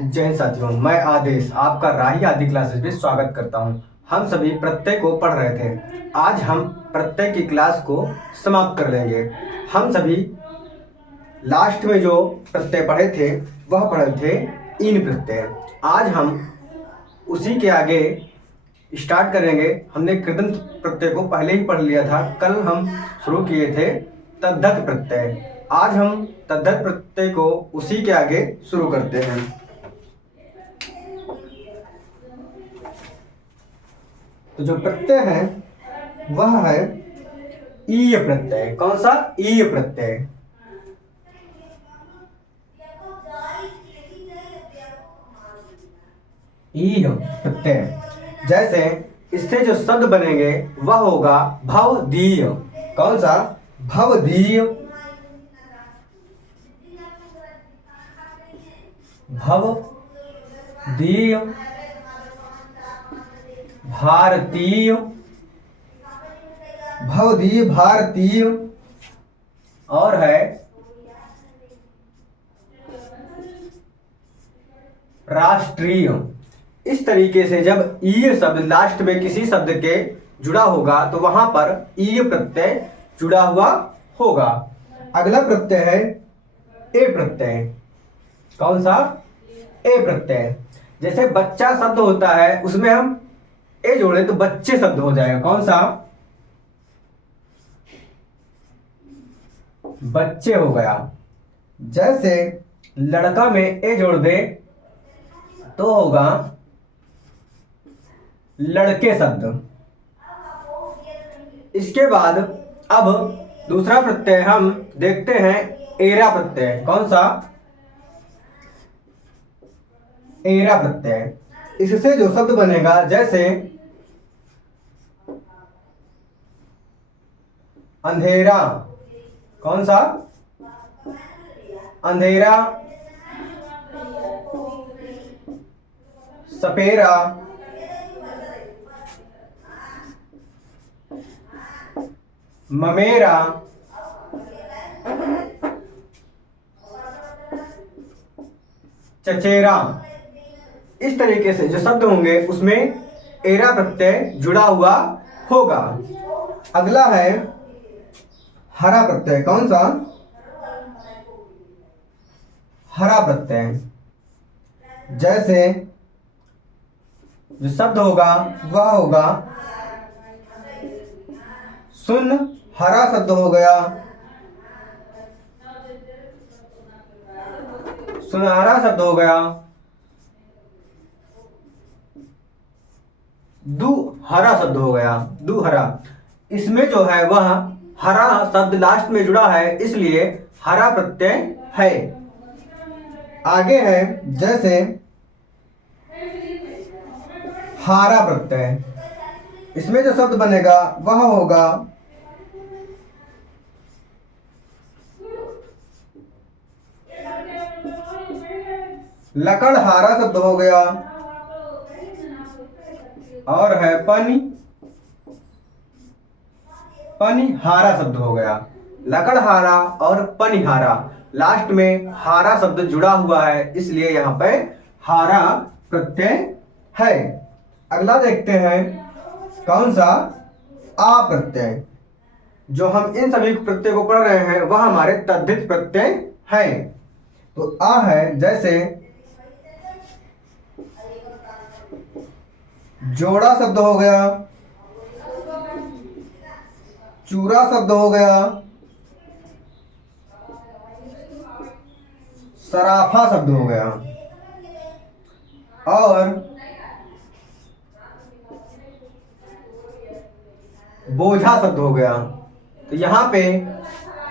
जय हिंद साथियों, मैं आदेश आपका राही आदि क्लासेस में स्वागत करता हूं। हम सभी प्रत्यय को पढ़ रहे थे। आज हम प्रत्यय की क्लास को समाप्त कर लेंगे। हम सभी लास्ट में जो प्रत्यय पढ़े थे वह पढ़े थे इन प्रत्यय। आज हम उसी के आगे स्टार्ट करेंगे। हमने कृदंत प्रत्यय को पहले ही पढ़ लिया था। कल हम शुरू किए थे तद्धित प्रत्यय। आज हम तद्धित प्रत्यय को उसी के आगे शुरू करते हैं। तो जो प्रत्यय है वह है ईय प्रत्यय। कौन सा? ईय प्रत्यय। ईय प्रत्यय। जैसे इससे जो शब्द बनेंगे वह होगा भवदीय। कौन सा? भवदीय। भवदीय, भारतीय, भवदीय भारतीय, और है राष्ट्रीय। इस तरीके से जब ईय शब्द लास्ट में किसी शब्द के जुड़ा होगा तो वहां पर ईय प्रत्यय जुड़ा हुआ होगा। अगला प्रत्यय है ए प्रत्यय। कौन सा? ए प्रत्यय। जैसे बच्चा शब्द होता है उसमें हम ए जोड़े तो बच्चे शब्द हो जाएगा। कौन सा? बच्चे हो गया। जैसे लड़का में ए जोड़ दे तो होगा लड़के शब्द। इसके बाद अब दूसरा प्रत्यय हम देखते हैं एरा प्रत्यय। कौन सा? एरा प्रत्यय। इससे जो शब्द बनेगा जैसे अंधेरा। कौन सा? अंधेरा, सपेरा, ममेरा, चचेरा। इस तरीके से जो शब्द होंगे उसमें एरा प्रत्यय जुड़ा हुआ होगा। अगला है हरा प्रत्यय। कौन सा? हरा प्रत्यय। जैसे जो शब्द होगा वह होगा सुन, हरा शब्द हो गया। सुनहरा शब्द हो गया। दुहरा शब्द हो गया। दुहरा। इसमें जो है वह हरा शब्द लास्ट में जुड़ा है इसलिए हरा प्रत्यय है। आगे है जैसे हारा प्रत्यय। इसमें जो शब्द बनेगा वह होगा लकड़हारा शब्द हो गया। और है पनिहारा शब्द हो गया। लकड़हारा और पनिहारा। लास्ट में हारा शब्द जुड़ा हुआ है इसलिए यहां पे हारा प्रत्यय है। अगला देखते हैं कौन सा? आ प्रत्यय। जो हम इन सभी प्रत्यय को पढ़ रहे हैं वह हमारे तद्धित प्रत्यय है। तो आ है जैसे जोड़ा शब्द हो गया, चूरा शब्द हो गया, सराफा शब्द हो गया, और बोझा शब्द हो गया। तो यहाँ पे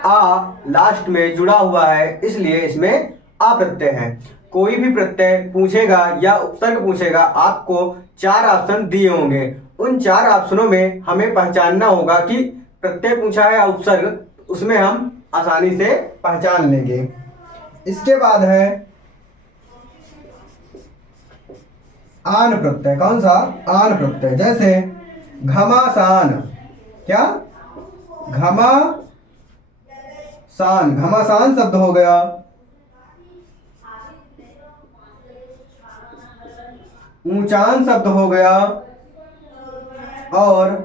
आ लास्ट में जुड़ा हुआ है इसलिए इसमें आ प्रत्यय है। कोई भी प्रत्यय पूछेगा या उपसर्ग पूछेगा आपको 4 ऑप्शन दिए होंगे। उन 4 ऑप्शनों में हमें पहचानना होगा कि प्रत्यय पूछा है या उपसर्ग, उसमें हम आसानी से पहचान लेंगे। इसके बाद है आन प्रत्यय। कौन सा? आन प्रत्यय। जैसे घमासान। क्या? घमासान। घमासान शब्द हो गया। ऊंचान शब्द हो गया और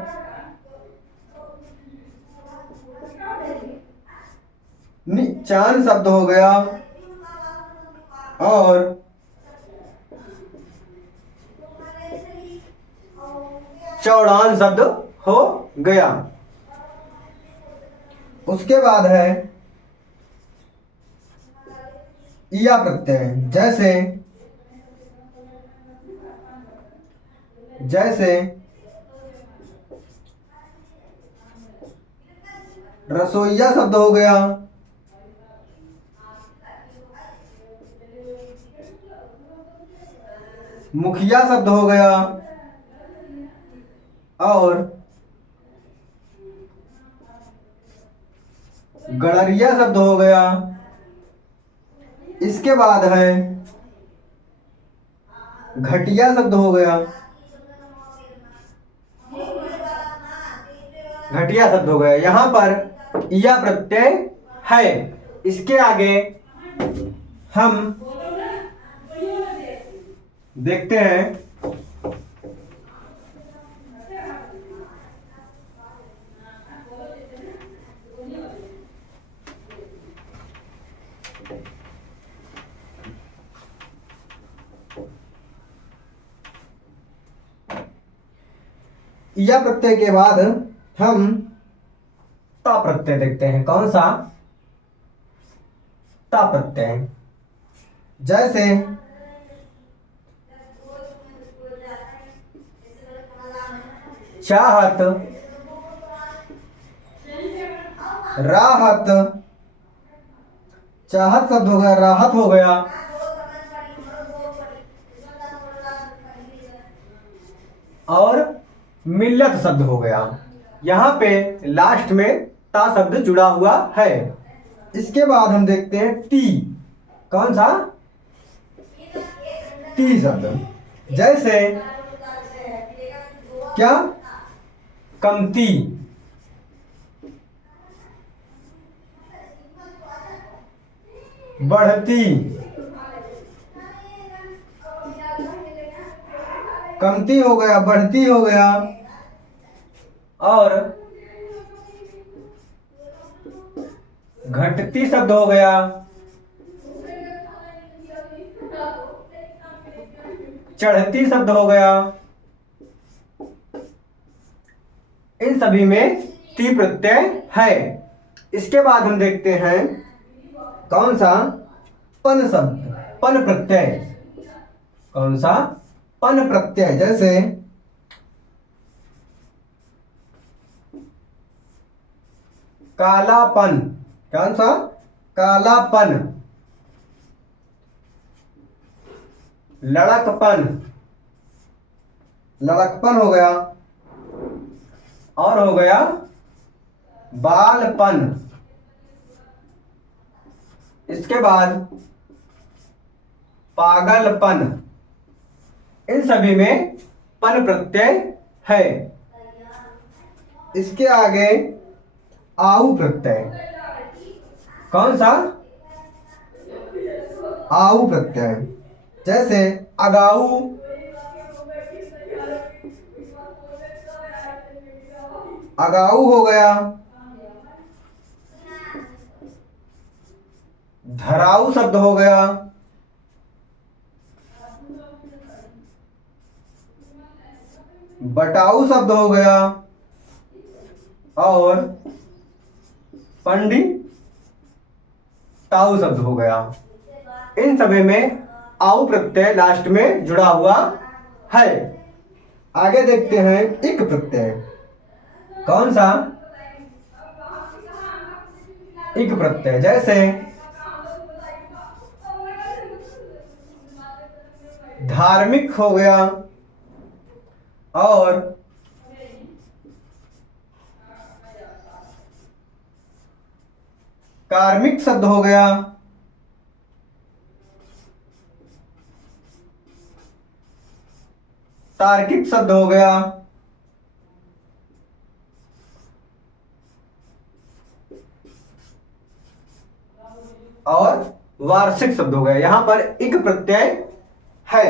नीचान शब्द हो गया और चौड़ान शब्द हो गया। उसके बाद है इया प्रत्यय। जैसे रसोइया शब्द हो गया, मुखिया शब्द हो गया और गड़रिया शब्द हो गया। इसके बाद है घटिया शब्द हो गया, घटिया शब्द हो गया। यहां पर इया प्रत्यय है। इसके आगे हम देखते हैं इया प्रत्यय के बाद हम ता प्रत्यय देखते हैं। कौन सा? ता प्रत्यय। जैसे चाहत, राहत, चाहत शब्द हो गया, राहत हो गया और मिल्लत शब्द हो गया। यहां पे लास्ट में ता शब्द जुड़ा हुआ है। इसके बाद हम देखते हैं ती। कौन सा? ती शब्द। जैसे क्या? कमती, बढ़ती, कमती हो गया, बढ़ती हो गया और घटती शब्द हो गया, चढ़ती शब्द हो गया। इन सभी में ती प्रत्यय है। इसके बाद हम देखते हैं कौन सा? पन शब्द, पन प्रत्यय। कौन सा? पन प्रत्यय। जैसे कालापन। कौन सा? कालापन, लड़कपन, लड़कपन हो गया और हो गया बालपन। इसके बाद पागलपन। इन सभी में पन प्रत्यय है। इसके आगे आऊ प्रत्यय। कौन सा? आऊ प्रत्यय। जैसे अगाऊ, अगाऊ हो गया, धराऊ शब्द हो गया, बटाऊ शब्द हो गया और पंडिताऊ शब्द हो गया। इन सभी में आऊ प्रत्यय लास्ट में जुड़ा हुआ है। आगे देखते हैं इक प्रत्यय। कौन सा? इक प्रत्यय। जैसे धार्मिक हो गया और कार्मिक शब्द हो गया, तार्किक शब्द हो गया और वार्षिक शब्द हो गया। यहां पर इक प्रत्यय है।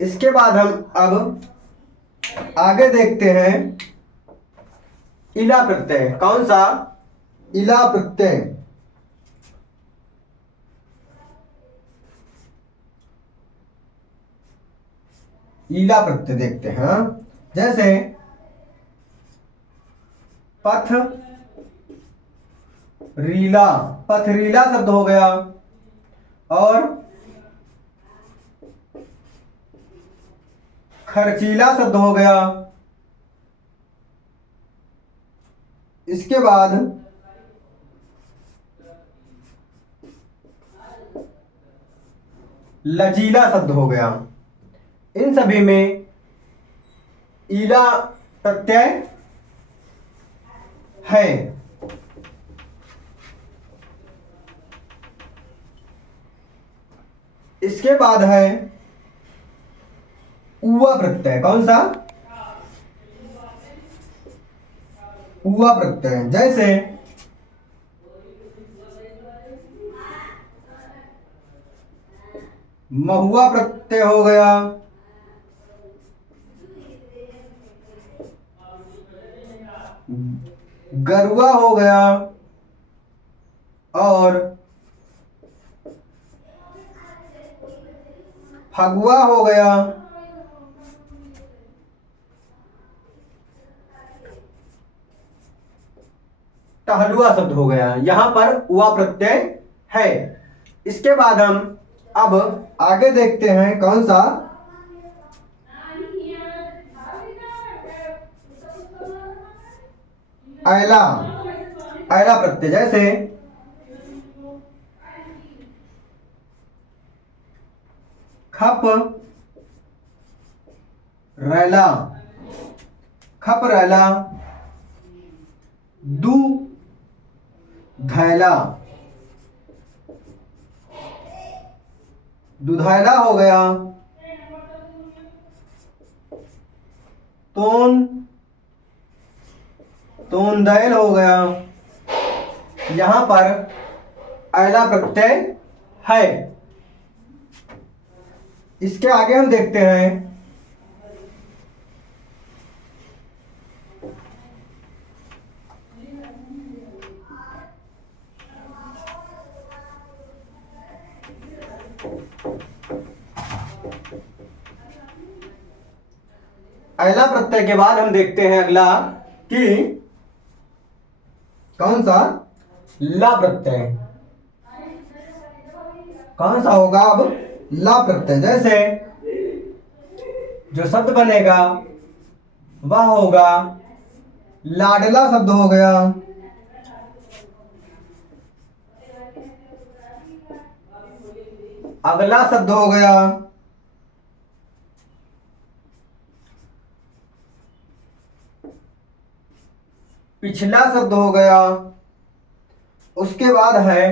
इसके बाद हम अब आगे देखते हैं इला प्रत्यय। कौन सा? इला प्रत्यय। इला प्रत्यय देखते हैं। जैसे पथ रीला, पथरीला शब्द हो गया, और खर्चीला शब्द हो गया। इसके बाद लचीला शब्द हो गया। इन सभी में ईला प्रत्यय है। इसके बाद है उआ प्रत्यय। कौन सा? उआ प्रत्यय। जैसे महुआ प्रत्यय हो गया, गरुआ हो गया, और फगुआ हो गया। टहलुआ शब्द हो गया। यहां पर उआ प्रत्यय है। इसके बाद हम अब आगे देखते हैं कौन सा? अयला, अयला प्रत्यय। जैसे खप रैला, खप रैला, दू धैला, दुधैला हो गया, तोंदैल हो गया। यहां पर अयला प्रत्यय है। इसके आगे हम देखते हैं अयला प्रत्यय के बाद हम देखते हैं अगला कि कौन सा? ला प्रत्यय। कौन सा होगा अब? ला प्रत्यय। जैसे जो शब्द बनेगा वह होगा लाडला शब्द हो गया, अगला शब्द हो गया, पिछला शब्द हो गया। उसके बाद है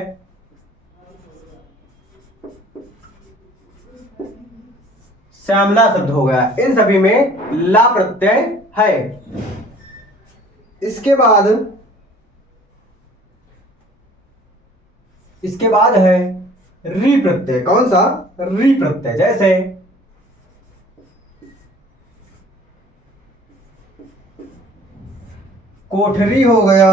श्यामला शब्द हो गया। इन सभी में ला प्रत्यय है। इसके बाद है री प्रत्यय। कौन सा? री प्रत्यय। जैसे कोठरी हो गया,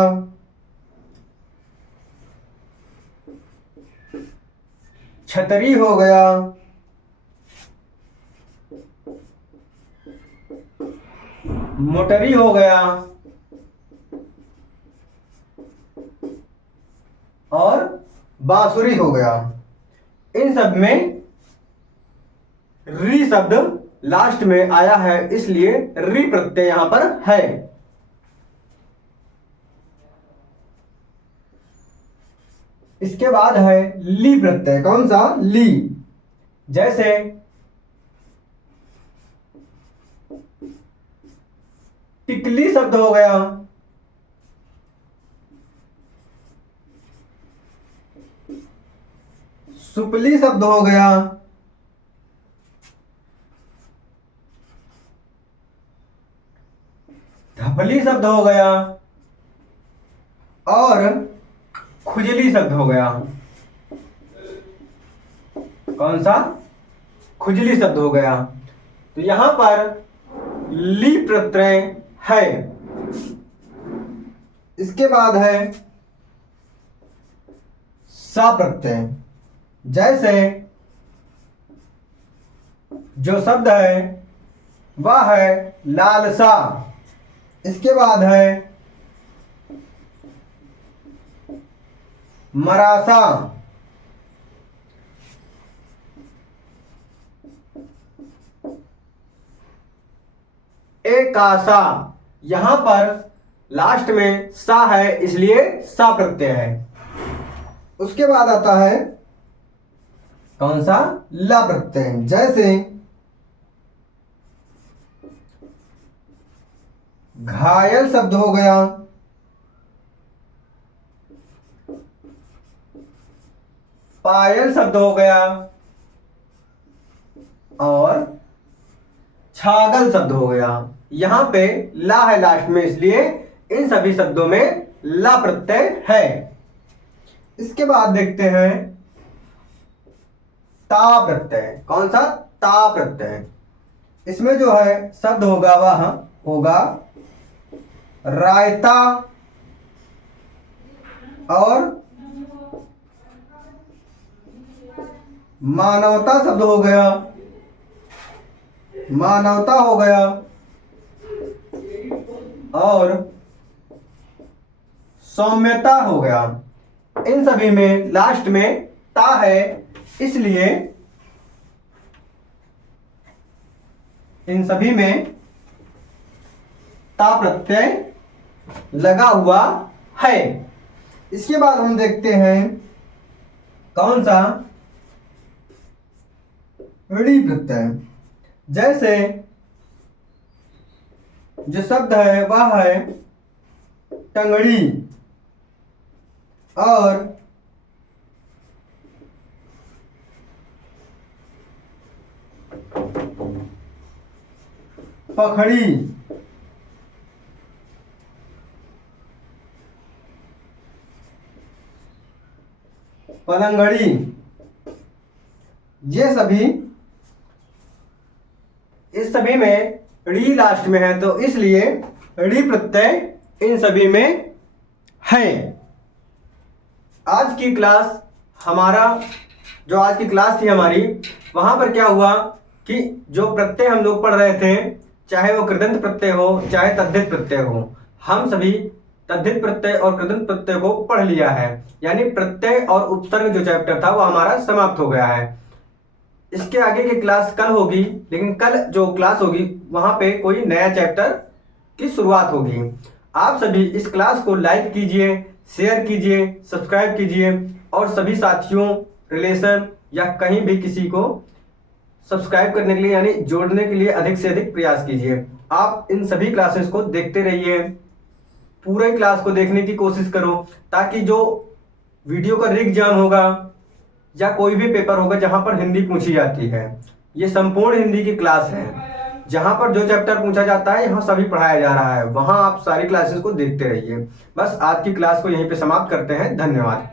छतरी हो गया, मोटरी हो गया, और बांसुरी हो गया। इन सब में री शब्द लास्ट में आया है, इसलिए री प्रत्यय यहां पर है। इसके बाद है ली प्रत्यय। कौन सा? ली। जैसे टिकली शब्द हो गया, सुपली शब्द हो गया, ढपली शब्द हो गया, और खुजली शब्द हो गया। कौन सा? खुजली शब्द हो गया। तो यहां पर ली प्रत्यय है। इसके बाद है सा प्रत्यय। जैसे जो शब्द है वह है लालसा, इसके बाद है मरासा, एकासा। यहां पर लास्ट में सा है इसलिए सा प्रत्यय है। उसके बाद आता है कौन सा? ला प्रत्यय। जैसे घायल शब्द हो गया, पायल शब्द हो गया और छागल शब्द हो गया। यहां पे ला है लास्ट में इसलिए इन सभी शब्दों में ला प्रत्यय है। इसके बाद देखते हैं ता प्रत्यय। कौन सा? ता प्रत्यय। इसमें जो है शब्द होगा वह होगा रायता और मानवता शब्द हो गया, मानवता हो गया और सौम्यता हो गया। इन सभी में लास्ट में ता है इसलिए इन सभी में ता प्रत्यय लगा हुआ है। इसके बाद हम देखते हैं कौन सा? ड़ी प्रत्यय। जैसे जो शब्द है वह है टंगड़ी और पखड़ी, पलंगड़ी। ये सभी इस सभी में ड़ी लास्ट में है तो इसलिए ड़ी प्रत्यय इन सभी में है। आज की क्लास आज की क्लास थी हमारी, वहां पर क्या हुआ कि जो प्रत्यय हम लोग पढ़ रहे थे, चाहे वो कृदंत प्रत्यय हो चाहे तद्धित प्रत्यय हो, हम सभी तद्धित प्रत्यय और कृदंत प्रत्यय को पढ़ लिया है। यानी प्रत्यय और उपसर्ग जो चैप्टर था वो हमारा समाप्त हो गया है। इसके आगे की क्लास कल होगी, लेकिन कल जो क्लास होगी वहां पे कोई नया चैप्टर की शुरुआत होगी। आप सभी इस क्लास को लाइक कीजिए, शेयर कीजिए, सब्सक्राइब कीजिए और सभी साथियों, रिलेशन या कहीं भी किसी को सब्सक्राइब करने के लिए यानी जोड़ने के लिए अधिक से अधिक प्रयास कीजिए। आप इन सभी क्लासेस को देखते रहिए, पूरे क्लास को देखने की कोशिश करो ताकि जो वीडियो का एग्जाम होगा या कोई भी पेपर होगा जहां पर हिंदी पूछी जाती है, ये संपूर्ण हिंदी की क्लास है। जहां पर जो चैप्टर पूछा जाता है यहाँ सभी पढ़ाया जा रहा है, वहां आप सारी क्लासेस को देखते रहिए। बस आज की क्लास को यहीं पे समाप्त करते हैं। धन्यवाद।